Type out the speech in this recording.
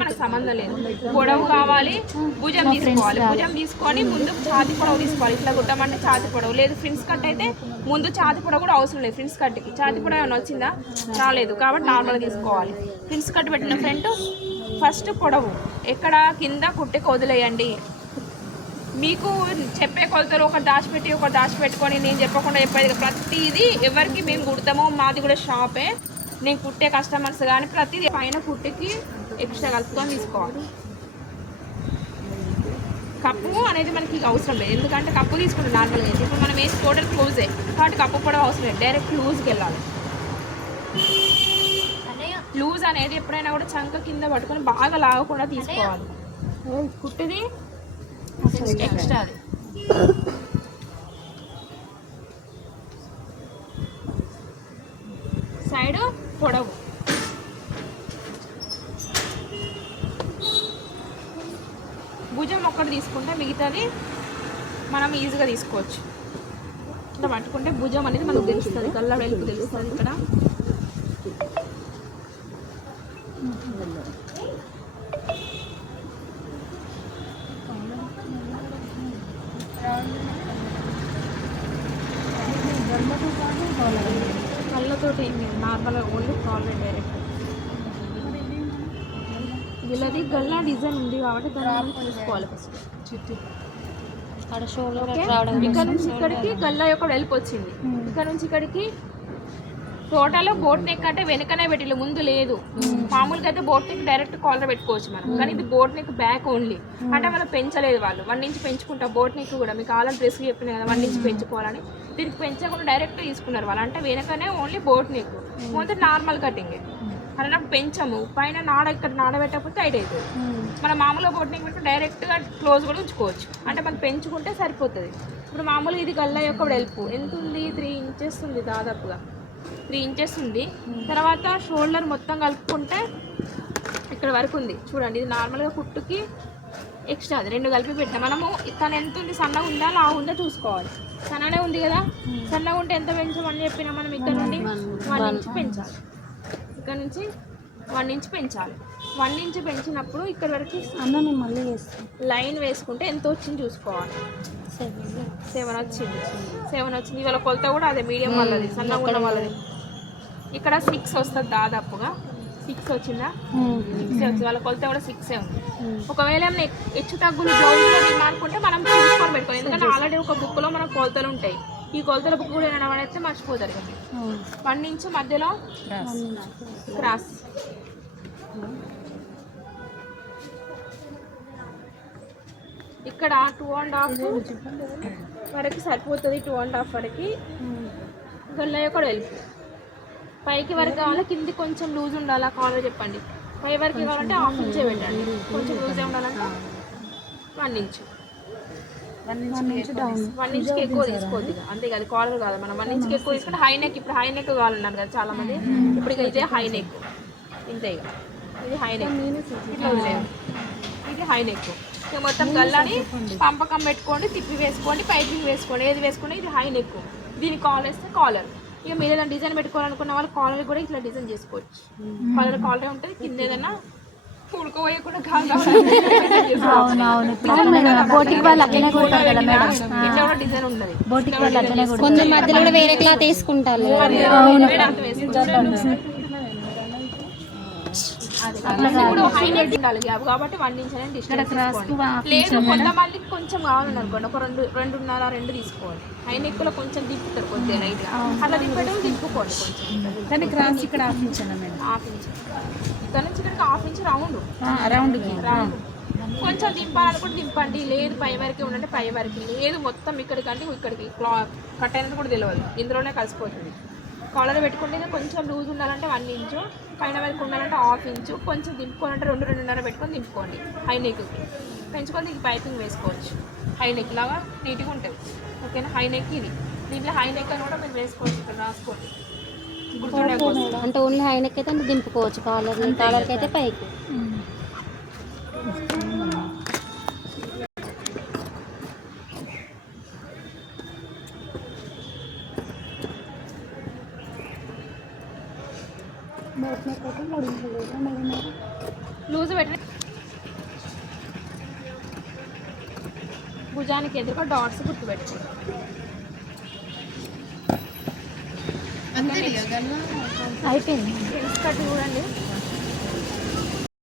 మనకు సంబంధం లేదు. పొడవు కావాలి, భుజం తీసుకోవాలి, భుజం తీసుకొని ముందు ఛాతి పొడవు తీసుకోవాలి. ఇట్లా కుట్టమంటే ఛాతి పొడవు లేదు. ఫ్రిన్స్ కట్ అయితే ముందు ఛాతి పొడవు కూడా అవసరం లేదు. ఫ్రిన్స్ కట్కి ఛాతి పొడవు ఏమైనా వచ్చిందా? రాలేదు, కాబట్టి నార్మల్గా తీసుకోవాలి. ఫ్రిన్స్ కట్ పెట్టిన ఫ్రంట్ ఫస్ట్ పొడవు ఎక్కడ కింద కుట్టెకి వదిలేయండి. మీకు చెప్పే కొలతలు ఒకటి దాచిపెట్టి ఒకటి దాచిపెట్టుకొని నేను చెప్పకుండా చెప్పేది ప్రతిదీ ఎవరికి మేము కుడతామో, మాది కూడా షాపే, నేను కుట్టే కస్టమర్స్ కానీ ప్రతిదీ పైన కుట్టేకి ఎక్స్ట్రా కలుపుకొని తీసుకోవాలి. కప్పు అనేది మనకి అవసరం లేదు, ఎందుకంటే కప్పు తీసుకుంటే నార్మల్గా అయితే ఇప్పుడు మనం వేసి టోటల్ క్లోజే కాబట్టి కప్పు కూడా అవసరం లేదు. డైరెక్ట్ లూజ్కి వెళ్ళాలి. లూజ్ అనేది ఎప్పుడైనా కూడా చంక కింద పట్టుకొని బాగా లాగకుండా తీసుకోవాలి. కుట్టిది ఎక్స్ట్రా అది సైడ్ పొడవు భుజం ఒక్కటి తీసుకుంటే మిగతాది మనం ఈజీగా తీసుకోవచ్చు. ఇట్లా పట్టుకుంటే భుజం అనేది మనకు తెలుస్తుంది, గల్ల వెలుపు తెలుస్తుంది. ఇక్కడ కళ్ళతోటి నార్మల్గా ఓన్లీ కాలర్ డైరెక్ట్. వీళ్ళది గల్లా డిజైన్ ఉంది కాబట్టి దాన్ని చూసుకోవాలి ఫస్ట్. ఇక్కడ నుంచి ఇక్కడికి గల్లా యొక్క వెలుపు వచ్చింది. ఇక్కడ నుంచి ఇక్కడికి టోటల్ బోట్ నెక్ అంటే వెనకనే పెట్టిల్లు, ముందు లేదు. మామూలుగా అయితే బోట్ నెక్ డైరెక్ట్ కాలర్ పెట్టుకోవచ్చు మనం, కానీ ఇది బోట్ నెక్ బ్యాక్ ఓన్లీ. అంటే మనం పెంచలేదు, వాళ్ళు 1 ఇంచ్ పెంచుకుంటాం. బోట్ నెక్ కూడా మీకు ఆల్రెడీ డ్రెస్ చెప్పిన కదా 1 ఇంచ్ పెంచుకోవాలని, దీనికి పెంచకుండా డైరెక్ట్ తీసుకున్నారు వాళ్ళు. అంటే వెనకనే ఓన్లీ బోట్ నెక్, ముందు నార్మల్ కటింగ్ అన్నప్పుడు పెంచము. పైన ఇక్కడ నాడబెట్టకపోతే టైట్ అవుతుంది. మనం మామూలుగా బోట్ నెక్ పెట్టి డైరెక్ట్గా క్లోజ్ కూడా ఉంచుకోవచ్చు. అంటే మనం పెంచుకుంటే సరిపోతుంది. ఇప్పుడు మామూలుగా ఇది గల్లా యొక్క వెడల్పు ఎంత ఉంది? 3 ఇంచెస్ ఉంది, దాదాపుగా 3 ఇంచెస్ ఉంది. తర్వాత షోల్డర్ మొత్తం కలుపుకుంటే ఇక్కడ వరకు ఉంది చూడండి. ఇది నార్మల్గా కుట్టుకి ఎక్స్ట్రా అది 2 కలిపి పెట్టినా. మనము తను ఎంత ఉంది, సన్నగా ఉందా లా ఉందా చూసుకోవాలి. సన్ననే ఉంది కదా, సన్నగా ఉంటే ఎంత పెంచమని చెప్పినా మనం ఇక్కడ నుండి 1 ఇంచ్ పెంచాలి. ఇక్కడ నుంచి 1 ఇంచ్ పెంచాలి. 1 ఇంచ్ పెంచినప్పుడు ఇక్కడ వరకు మళ్ళీ లైన్ వేసుకుంటే ఎంత వచ్చింది చూసుకోవాలి. 7 వచ్చింది. 7 వచ్చింది. ఇవాళ కొలత కూడా అదే మీడియం వాళ్ళది, సన్నగా ఉన్న వాళ్ళది. ఇక్కడ 6 వస్తుంది, దాదాపుగా 6 వచ్చిందా? 6 వచ్చింది. వాళ్ళ కొలత కూడా 6 ఉంది. ఒకవేళ ఏమైనా హెచ్చు తగ్గులు బ్లౌజ్లో అనుకుంటే మనం చూసుకొని పెట్టుకోవాలి. ఎందుకంటే ఆల్రెడీ ఒక బుక్లో మనకు కొలతలు ఉంటాయి. ఈ కొలతల బుక్ కూడా ఏమైనా అయితే మర్చిపోతారు. 1 ఇంచ్ మధ్యలో క్రాస్, ఇక్కడ 2.5 వరకు సరిపోతుంది. 2.5 వరకు గొల్లయ్య కూడా వెళ్ళిపోయి పైకి వరకు కావాలి. కింది కొంచెం లూజ్ ఉండాలా కాలర్ చెప్పండి. పై వరకు కావాలంటే 1/2 ఇంచే పెట్టండి. కొంచెం లూజే ఉండాలంటే 1 ఇంచ్. 1 ఇంచ్కి ఎక్కువ తీసుకోవద్దు, అంతే కదా. కాలర్ కాదు, మనం 1 ఇంచ్కి ఎక్కువ తీసుకుంటే హై నెక్. ఇప్పుడు హై నెక్ కావాలన్నారు కదా చాలా మంది. ఇప్పుడు ఇక ఇదే హై నెక్, ఇంతే. ఇక ఇది హై నెక్, ఇట్లా వదిలేదు. ఇది హై నెక్. ఇక మొత్తం గల్లాని పంపకం పెట్టుకోండి, తిప్పి వేసుకోండి, పైపింగ్ వేసుకోండి, ఏది వేసుకోండి. ఇది హై నెక్. దీనికి కాలర్ వేస్తే కాలర్. ఇక మీరు ఏదైనా డిజైన్ పెట్టుకోవాలనుకున్న వాళ్ళు కాలర్ కూడా ఇట్లా డిజైన్ చేసుకోవచ్చు. కాలర్ ఉంటుంది, కింద ఏదైనా ఉడకపోయకుండా డిజైన్ ఉన్నది. కొంచెం మధ్యలో కూడా వేరే క్లాత్ వేసుకుంటారు కాబట్టి 1 ఇంచ్ అనేది డిస్టెన్స్ లేదు. కొంతమందికి కొంచెం కావాలనుకోండి, ఒక 2.5 తీసుకోవాలి. హై నెక్ లో కొంచెం దింపుతారు కొద్దిగా లైట్ గా, అట్లా దింపేటప్పుడు దింపుకోండి కొంచెం. కానీ క్రాస్ ఇక్కడ 1/2 ఇంచ్ అన్నమాట. 1/2 ఇంచ్ ఇక్కడ నుంచి ఇక్కడికి 1/2 ఇంచ్ రౌండ్ కొంచెం దింపాలనుకుంటే దింపండి. లేదు పై వరకే ఉండంటే పై వరకు, లేదు మొత్తం ఇక్కడికంటే ఇక్కడికి కట్ అయినట్టు కూడా తెలియదు, ఇందులోనే కలిసిపోతుంది. కాలర్ పెట్టుకుంటే కొంచెం లూజ్ ఉండాలంటే 1 ఇంచు, పైన వరకు ఉండాలంటే 1/2 ఇంచు, కొంచెం దింపుకోవాలంటే 2-2.5 పెట్టుకొని దింపుకోండి. హై నెక్ పెంచుకొని ఇది పైపింగ్ వేసుకోవచ్చు. హై నెక్ లాగా నీట్గా ఉంటుంది. ఓకేనా? హై నెక్ ఇది. దీంట్లో హై నెక్ అని కూడా మీరు వేసుకోవచ్చు. ఇక్కడ రాసుకోండి. అంటే ఓన్లీ హై నెక్ అయితే దింపుకోవచ్చు, కాలర్కి అయితే పైకి. లూజ్ పెట్టండి. భుజానికి ఎదురుగా డాట్స్ గుర్తు పెట్టుకోండి. అయిపోయింది. ఫ్రెండ్స్ కట్ చూడండి.